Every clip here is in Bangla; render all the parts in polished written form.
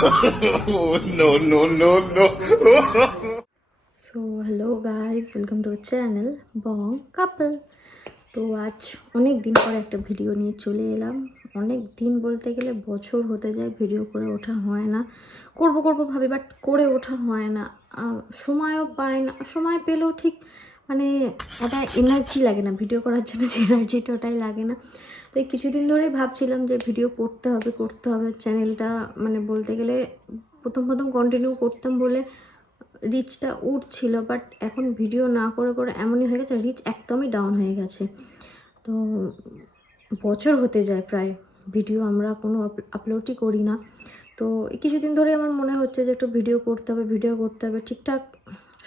No, no, no, no. So hello guys, welcome to channel Bong couple. তো আজ অনেক দিন পরে একটা ভিডিও নিয়ে চলে এলাম। অনেক দিন বলতে গেলে বছর হতে যায়, ভিডিও করে ওঠা হয় না। করব ভাবি, বাট করে ওঠা হয় না। সময়ও পায় না, সময় পেলেও ঠিক মানে ওটা এনার্জি লাগে না ভিডিও করার জন্য, যে এনার্জিটা ওটাই লাগে না। তো এই কিছুদিন ধরেই ভাবছিলাম যে ভিডিও করতে হবে চ্যানেলটা, মানে বলতে গেলে প্রথম কন্টিনিউ করতাম বলে রিচটা উঠছিল, বাট এখন ভিডিও না করে করে এমনই হয়ে গেছে, রিচ একদমই ডাউন হয়ে গেছে। তো বছর হতে যায় প্রায় ভিডিও আমরা কোনো আপলোডই করি না। তো কিছুদিন ধরে আমার মনে হচ্ছে যে একটু ভিডিও করতে হবে, ঠিকঠাক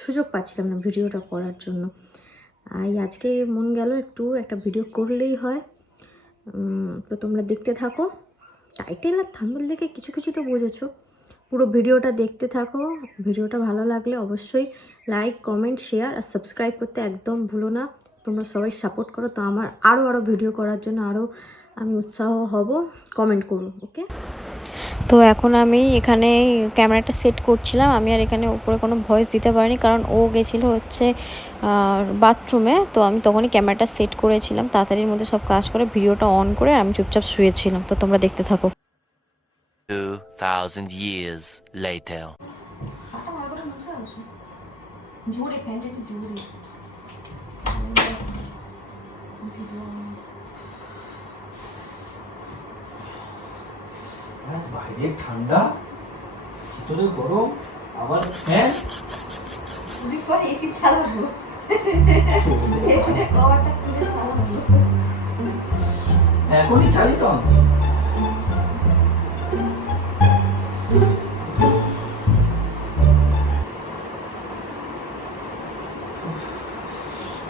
সুযোগ পাচ্ছিলাম না ভিডিওটা করার জন্য। আজকে মন গেল একটু একটা ভিডিও করলেই হয়। তো তোমরা দেখতে থাকো, টাইটেল আর থাম্বনেল দেখে কিছু কিছু তো বুঝেছো। পুরো ভিডিওটা দেখতে থাকো। ভিডিওটা ভালো লাগলে অবশ্যই লাইক, কমেন্ট, শেয়ার আর সাবস্ক্রাইব করতে একদম ভুলো না। তোমরা সবাই সাপোর্ট করো, তো আমার আরও ভিডিও করার জন্য আমি উৎসাহ হব। কমেন্ট করো, ওকে। তো এখন আমি এখানে ক্যামেরাটা সেট করছিলাম। আমি আর এখানে উপরে কোনো ভয়েস দিতে পারিনি, কারণ ও গেছিলো হচ্ছে বাথরুমে। তো আমি তখনই ক্যামেরাটা সেট করেছিলাম, তাড়াতাড়ির মধ্যে সব কাজ করে ভিডিওটা অন করে আমি চুপচাপ শুয়েছিলাম। তো তোমরা দেখতে থাকো। 2000 years later. বাইরে ঠান্ডা, ভিতরে গরম, আবার ফ্যান। এসি চালাবো, এসিটা কভারটা খুলে চালাবো। এখনই চালিতাম।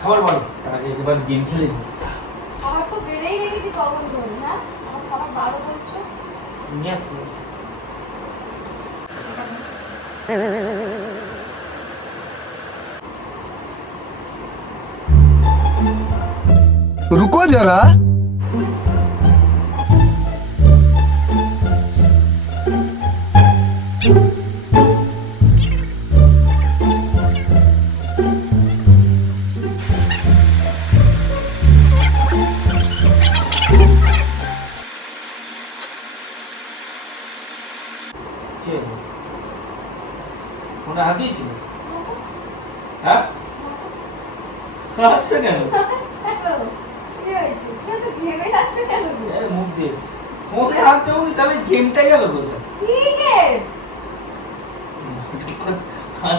খাবার বল, তার আগে একবার গেম খেলে নি। খাবার তো বেড়েই রেখেছি কখন ধরে, হ্যাঁ আমার খাবার বারো বলছো। নিয়ে আসবো। रुको जरा। মনে হাত দিয়েছিল? হ্যাঁ, আসছে কেন? মুখ দিয়ে ফোনে হাত দেবনি, তাহলে গেমটা গেল কোথায়?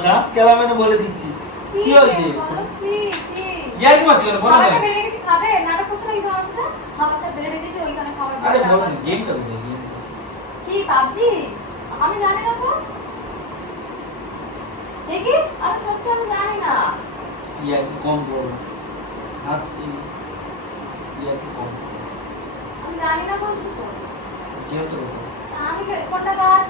রাত খেলা মানে বলে দিচ্ছি। কি হয়েছে? ইয়ার কি মারছো? বলো না। আরে বলো না, গেমটা কোথায়? কি পাবজি? আমি জানি না তো। দেখি, আরে সত্যি আমি জানি না। ইয়ার কি কম বলো, হাসি। ইয়ার কি কম, আমি জানি না বলছি তো। গেমটা কোথায়? আমি কোনটা কার?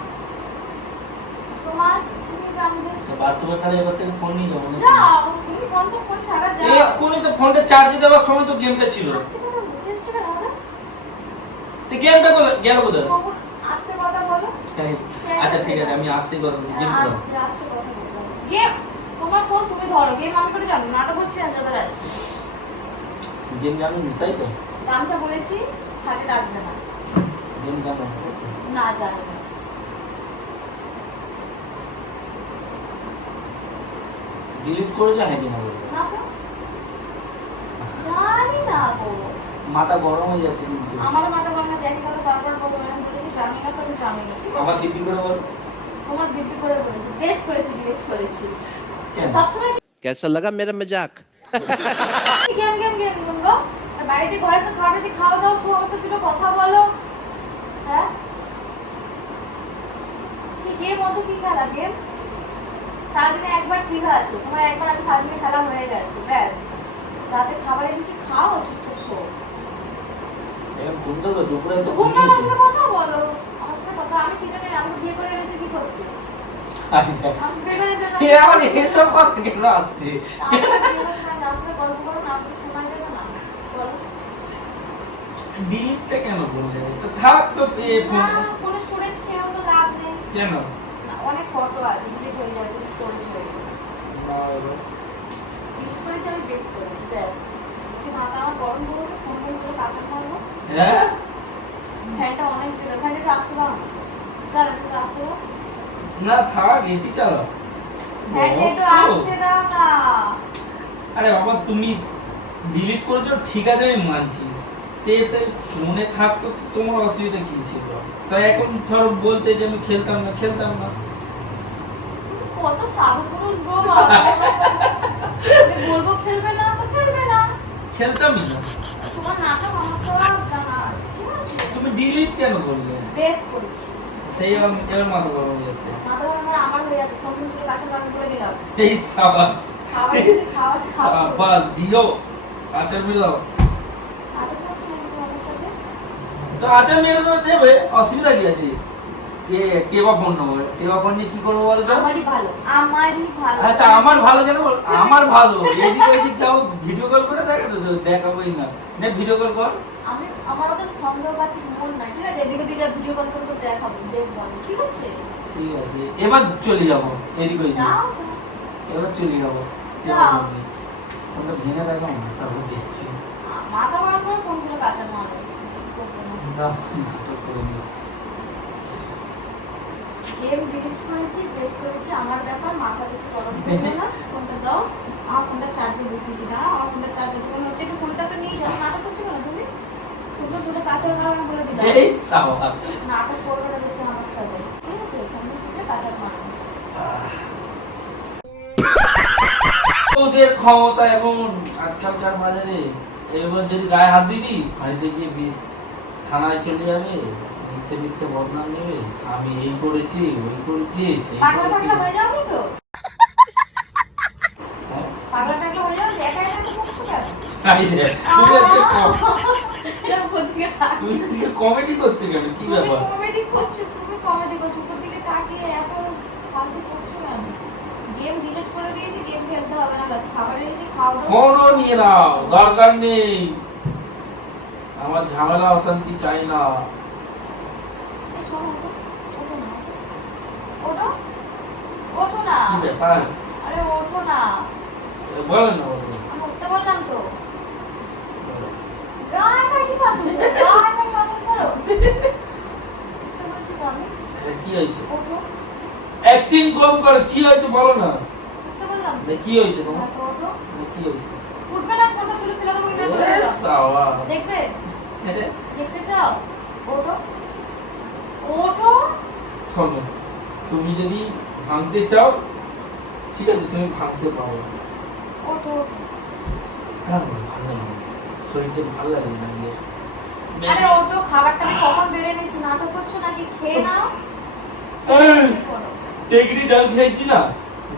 তোমার, তুমি জানবে। বাথরুমে খালি এবার থেকে ফোন নিয়ে যাবো না? যাও, তুমি ফোন সব ফোন ছাড়া যাও। এই কোনে তো ফোনটা চার্জে দেওয়ার সময় তো গেমটা ছিল। আস্তে কথা বুঝে যাচ্ছে না দাদা। তো গেমটা গেল কোথায়? আস্তে কথা বলো। আচ্ছা ঠিক আছে, আমি আস্তে কথা বলছি। গেম করো। আস্তে কথা বলো। গেম, তোমার ফোন তুমি ধরো, গেম আমি করে জানো, নাটক হচ্ছে আমি যত রাখছি। গেম জানো না তাই তো? গামছা বলেছি, খাটে রাখবে না। গেম জানো না, জানি না। ডিলিট করে যা, হ্যাঁ কিনা বলবো না তো, জানি না গো। মাথা গরম হয়ে যাচ্ছে কিন্তু। আমার মাথা গরম আছে, একই কথা বারবার বলবো। আমি বলেছি জানি না তো, আমি জানি না, ঠিক আছে? আবার দিব্যি করে বল। তোমার দিব্যি করে বলেছি, বেশ করেছি, ডিলিট করেছি। কেন? সবসময় कैसा लगा मेरा मजाक? গেম গো। আর বাড়িতে ঘরে এসে খাবে, যে খাওয়া দাওয়া শো, আমার সাথে দুটো কথা বলো। হ্যাঁ, কি গেম অত কি খেলা? গেম সারাদিনে একবার ঠিক আছে, তোমার একবার আগে সারাদিনে খেলা হয়ে গেছে, ব্যাস। রাতে খাবার এনেছি, খাও, চুপচাপ শো। এখন ঘুম তো দুপুরে তো ঘুম ঘুমিয়েছি। না, কথা বলো আমার সাথে কথা। আমি কি জানি, আমি বিয়ে করে এনেছি কি করতে? আমি বিয়ে করে এনেছি, এ আবার এসব কথা কেন আসছে? আমার সাথে গল্প করো না, আপনি সময় দেবে না, বলো। ডিলিটটা কেন বললে? তো থাক তো, ফোন কোনো স্টুডেন্টস কেউ তো লাভ নেই। কেন? না, অনেক ফটো আছে, ডিলিট হয়ে যাবে, স্টোরেজ হয়ে যাবে। না বাবা। ডিলিট করেছি আমি, বেস্ট করেছি, ব্যাস। সে মাথা আমার গরম করবে, ফোন করে কাঁচা মারবো। হ্যাঁ? ফ্যানটা অনেক জোরে, ফ্যানটা একটু আসতে দাও না। চালা একটু আসতে দাও। না থাক, এসি চালাও। ফ্যানটা একটু আসতে দাও না। আরে বাবা তুমি ডিলিট করেছো ঠিক আছে, আমি মানছি। তে ফোনে থাকতো তো তোমার অসুবিধা কি ছিল? তাই এখন ধরো বলতে যে আমি খেলতাম না। তুমি কত সাধু পুরুষ গো বাবা। আমি বলবো খেলবে না তো খেলবে না। খেলতামই না। তোমার নাটক আমার সব জানা আছে, ঠিক আছে? তুমি ডিলিট কেন করলে? বেশ করেছি। সেই এবার মাথা গরম হয়ে যাচ্ছে। মাথা গরম করে আমার হয়ে যাচ্ছে, ফোন করে কাছে গরম করে দিলাম। এই সাবাস খাবার কিছু খাওয়ার খাওয়া। সাবাস জিও। আচার মেরে দাও। নাটক করছো নাকি তোমাদের সাথে? তো আচার মেরে দেবে, অসুবিধা কি আছে? কে বা ফোন নেবো, কে বা ফোন নিয়ে কি করবো বলো তো? আমারই ভালো, আমারই ভালো। হ্যাঁ তা আমার ভালো কেন বল? আমার ভালো। এদিক ওদিক যাও, ভিডিও কল করে দেখে তো দেখাবোই না। নে ভিডিও কল কর। আমার ওদের সন্দেহবাদী মন নাই, ঠিক আছে? এদিকে তুই যা ভিডিও কল করে দেখাবো, দেখবো আমি, ঠিক আছে? ঠিক আছে, এবার চলে যাবো এদিক ওদিক। যাও, এবার চলে যাবো। যাও। ফোনটা ভেঙে রাখো না, তারপর দেখছি। মাথা গরম করে ফোন করে কাছে মারো। দাও, নাটক করো না। গেম ডিলিট করেছি, বেস করেছি, আমার ব্যাপার, মাথা বেশি গরম করবে না। ফোনটা দাও। আমার ফোনটা চার্জে বসিয়েছি, দাও। আমার ফোনটা চার্জে যখন হচ্ছে, একটু ফোনটা তো নিয়ে যাও। নাটক করছো কেন তুমি? ফোনটা তুলে কাছে মারো, আমি বলে দিলাম। এই সাবা। নাটক করবে না বেশি আমার সাথে, ঠিক আছে? ফোনটা তুলে কাছে মারো। ওদের ক্ষমতা এখন আজকালকার বাজারে। এবার যদি গায়ে হাত দিয়ে দিই, বাড়িতে গিয়ে থানায় চলে যাবে, মিথ্যে বদনাম নেবে, স্বামী এই করেছি ওই করেছি সেই পাগলা করেছি। পাগলা হয়ে যাওনি তো? হ্যাঁ? পাগলা টাগলা হয়ে যাও, একা একা তো বকছো কেন? তাই রে, এরকম ওদিকে তাকিয়ে- তুমি এদিকে কমেডি করছো কেন? কি ব্যাপার? তুমি কমেডি করছো, উপর দিকে তাকিয়ে এত ফালতু করছো কেন? গেম ডিলিট করে দিয়েছি, গেম খেলতে হবে না, ব্যাস। খাবার এনেছি, খাওয়া দাও। ফোনও নিয়ে নাও, দরকার নেই। আমার ঝামেলা অশান্তি চাই না। শোনো, ওঠো না, ওঠো, ওঠো না। কি ব্যাপার? আরে ওঠো না, বলো না, বলো। আমি উঠতে বললাম তো। গায়ে পাখি পাতুছো, গায়ে পাখি পাতুছো, চলো। উঠতে বলছি তো আমি, কি হয়েছে? ওঠো। অ্যাক্টিং কম করো, কি হয়েছে বলো না। উঠতে বললাম তো। কি হয়েছে তোমার? হ্যাঁ, তো ওঠো। কি হয়েছে? উঠবে না, ফোনটা তুলে ফেলে দেবো, কিন্তু এ সাবাস। দেখবে? দেখতে চাও? ওঠো, ওঠো। শোনো, তুমি যদি ভাঙতে চাও ঠিক আছে, তুমি ভাঙতে পারো। ওঠো, ওঠো। ভালো লাগে না, শরীরটা ভালো লাগে না ইয়ে। আরে ওঠো, খাবারটা আমি কখন বেড়ে নিয়েছি, নাটক করছো নাকি? খেয়ে নাও। করো। টেকরি ডাল খেয়েছি না,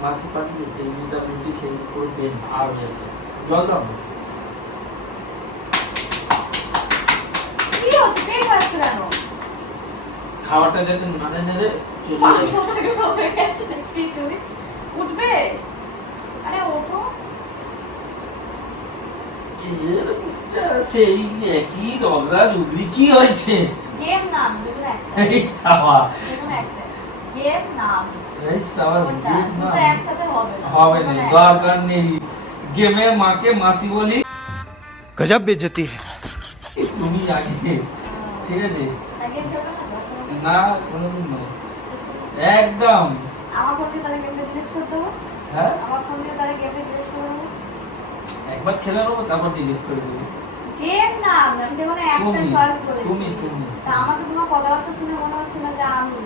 মাসি পাঠিয়ে টেকরি ডাল রুটি খেয়েছি, পুরো পেট ভার হয়েছে। জল দাও না। কি হচ্ছে? পেট খাচ্ছে কেন? খাবারটা যাতে নাড়ে নেড়ে চলে যায়। তোমাকে হয়ে গেছে নাকি? তুমি উঠবে? আরে ওঠো। সেই একই রগড়া রুগড়ি কি হয়েছে? গেম নাম যেগুলো একটা, এই সাবা, যেগুলো একটা গেম নাম। এই সাবা কোনটা? দুটো একসাথে হবে না। হবে না, যেকোনো একটা। দরকার নেই। গেমে মাকে মাসি বলি, गजब बेइज्जती है। তুমি আগে, ঠিক আছে? তা গেম খেলবে না তো? কোনোদিন? না কোনোদিন নয়, একদম। আমার ফোন দিয়ে তাহলে গেমটা ডিলিট করে দেবো। হ্যাঁ, আমার ফোন দিয়ে তাহলে গেমটা ডিলিট করে দেবো। একবার খেলে নেবো, তারপর ডিলিট করে দেবো। গেম নাম আমি যেমন একটা তুমি, চয়েস করেছি। তুমি। তা আমাকে তোমার কথাবার্তা শুনে মনে হচ্ছে না যে আমি,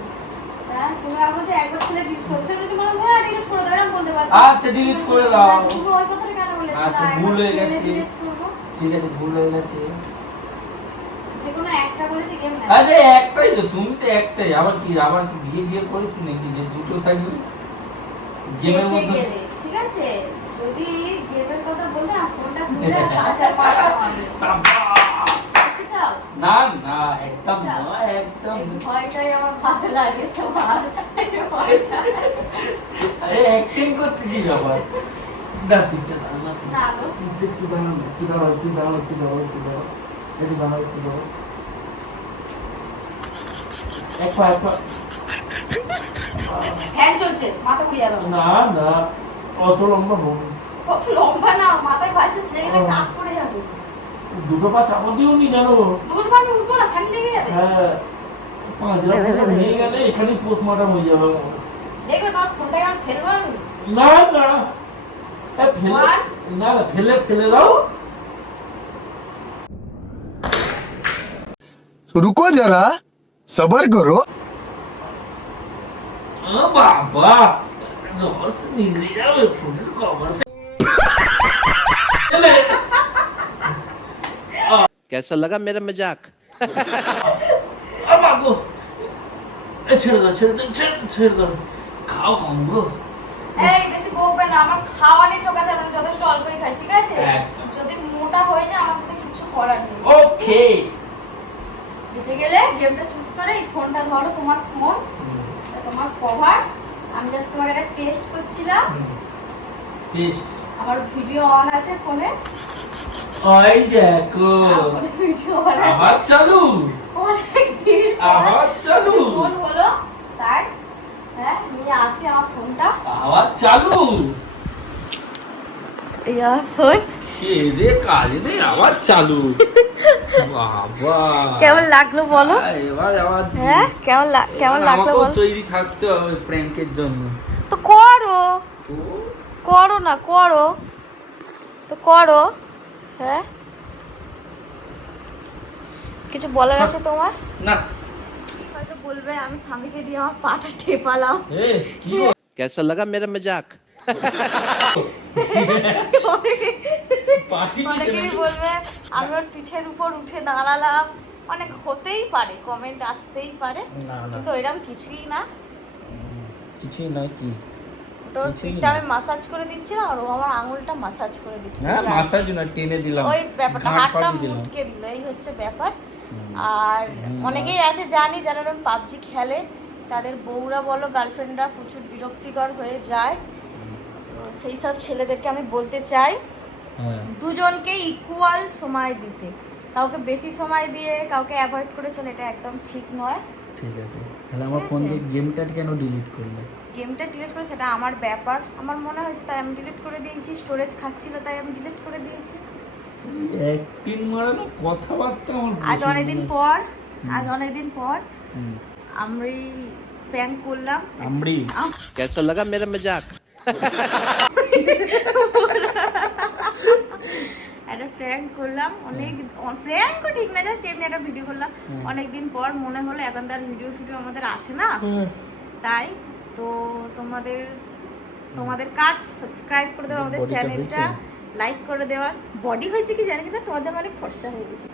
হ্যাঁ তুমি আর বলছো একবার খেলে ডিলিট করছো, সেটা যদি বলো হ্যাঁ ডিলিট করে দাও, এরকম বলতে পারছো। আচ্ছা ডিলিট করে দাও। তুমি ওই কথাটা কেন বলেছো? আচ্ছা, না, ভুল একবার হয়ে খেলে গেছে। delete করবো। ঠিক আছে, ভুল হয়ে গেছে। যেকোনো একটা বলেছি গেম না। আরে একটাই তো, তুমি তো একটাই। আবার কি বিয়ে করেছি নাকি যে দুটো থাকবে গেমের বেঁচে মধ্যে? গেলে, ঠিক আছে? যদি গেমের কথা বলতে না, ফোনটা তুলে কাছে পাড়া মারবে। সাবাস। দেখতে চাও? না না, একদম আচ্ছা। না, একদম এই না। ভয়টাই আমার ভালো লাগে তোমার, এই ভয়টা। আরে অ্যাক্টিং করছে কি ব্যাপার? না পিঠটা দাও না, না গো। পিঠটা একটু দাও না, একটু দাও, একটু দাও, একটু দাও, একটু দাও, একটু দাও, একটু দাও। এক পা ফ্যান চলছে মাথা উড়ে যাবে না না অত লম্বা নয়। কত লম্বা না মাথায় বাজছে লেগে কাপ পড়ে যাবে দুটো পা চাপা দিও নি জানো। দুটো পানি উঠবো না ফ্যান লেগে যাবে হ্যাঁ 5 লাখ টাকা নিয়ে গেলে এখানেই পোস্টমর্টম হয়ে যাবে। দেখবে তোমার ফোনটা আর ফেলবো আমি না না ফেলে না না ফেলে দাও। रुको जरा सबर करो বাবা রস নিগড়ে যাবে ফোনের কভার। कैसा लगा मेरा मजाक? বাবু ছেড়ে দাও খাও কম গো। এই বেশি গোপবে না আমার খাওয়া নিয়ে টোকা যাবে না যথেষ্ট অল্পই খাই ঠিক আছে একদম। যদি মোটা হয়ে যায় আমাকে তো কিছু করার নেই ওকে বেঁচে গেলে গেমটা চুজ করে এই ফোনটা ধরো তোমার ফোন তোমার কভার আমি জাস্ট তোমাকে একটা টেস্ট করছিলাম টেস্ট আমার ভিডিও অন আছে ফোনে ওই দেখো ভিডিও অন আছে আবার চালু অনেক দিন আবার চালু ফোন হলো তাই হ্যাঁ নিয়ে আসি আমার ফোনটা আবার চালু ইয়া ফোন খেয়ে কাজ নেই আবার চালু বাবা কেমন লাগলো বলো এবার আবার হ্যাঁ কেমন কেমন লাগলো আমাকেও বলো তৈরি থাকতে হবে প্র্যাঙ্কের জন্য। তো করো তো করো না করো তো করো হ্যাঁ কিছু বলার আছে তোমার না হয়তো বলবে আমি স্বামীকে দিয়ে আমার পাটা ঠেপালাম এ কি कैसा लगा मेरा मजाक? পার্টি অনেকেই বলবে আমি ওর পিঠের উপর উঠে দাঁড়ালাম অনেক হতেই পারে কমেন্ট আসতেই পারে না না কিন্তু এরকম কিছুই না কিছুই নয় কি ওর কিছুই পিঠটা না। আমি মাসাজ করে দিচ্ছিলাম আর ও আমার আঙুলটা মাসাজ করে দিচ্ছিল হ্যাঁ মাসাজ না টেনে দিলাম ওই ব্যাপারটা ঘাড় হাতটা পাড়ি দিলাম। মুটকে দিল এই হচ্ছে ব্যাপার আর অনেকেই আছে জানি যারা এরকম পাবজি খেলে তাদের বউরা বলো গার্লফ্রেন্ডরা প্রচুর বিরক্তিকর হয়ে যায় তো সেই সব ছেলেদেরকে আমি বলতে চাই হ্যাঁ দুজনকে ইকুয়াল সময় দিতে কাউকে বেশি সময় দিয়ে কাউকে অ্যাভয়েড করে চলে এটা একদম ঠিক নয় ঠিক আছে তাহলে আমার ঠিক ফোন আছে। দিয়ে গেমটা কেন ডিলিট করলে? গেমটা ডিলিট করে সেটা আমার ব্যাপার আমার মনে হয়েছে তাই আমি ডিলিট করে দিয়েছি স্টোরেজ খাচ্ছিল তাই আমি ডিলিট করে দিয়েছি অ্যাক্টিং মারানো কথাবার্তা আমার আজ অনেকদিন পর হুম। আমি প্র্যাঙ্ক করলাম আমরি कैसा लगा मेरा मजाक? একটা প্র্যাঙ্ক করলাম অনেক প্র্যাঙ্কও ঠিক না জাস্ট এমনি একটা ভিডিও করলাম অনেকদিন পর মনে হলো এখন তার ভিডিও আমাদের আসে না তাই তো তোমাদের কাজ সাবস্ক্রাইব করে দেওয়া আমাদের বডিটা চ্যানেলটা হয়েছে? লাইক করে দেওয়া বডি হয়েছে কি জানি না তোমাদের অনেক ফর্সা হয়ে গেছে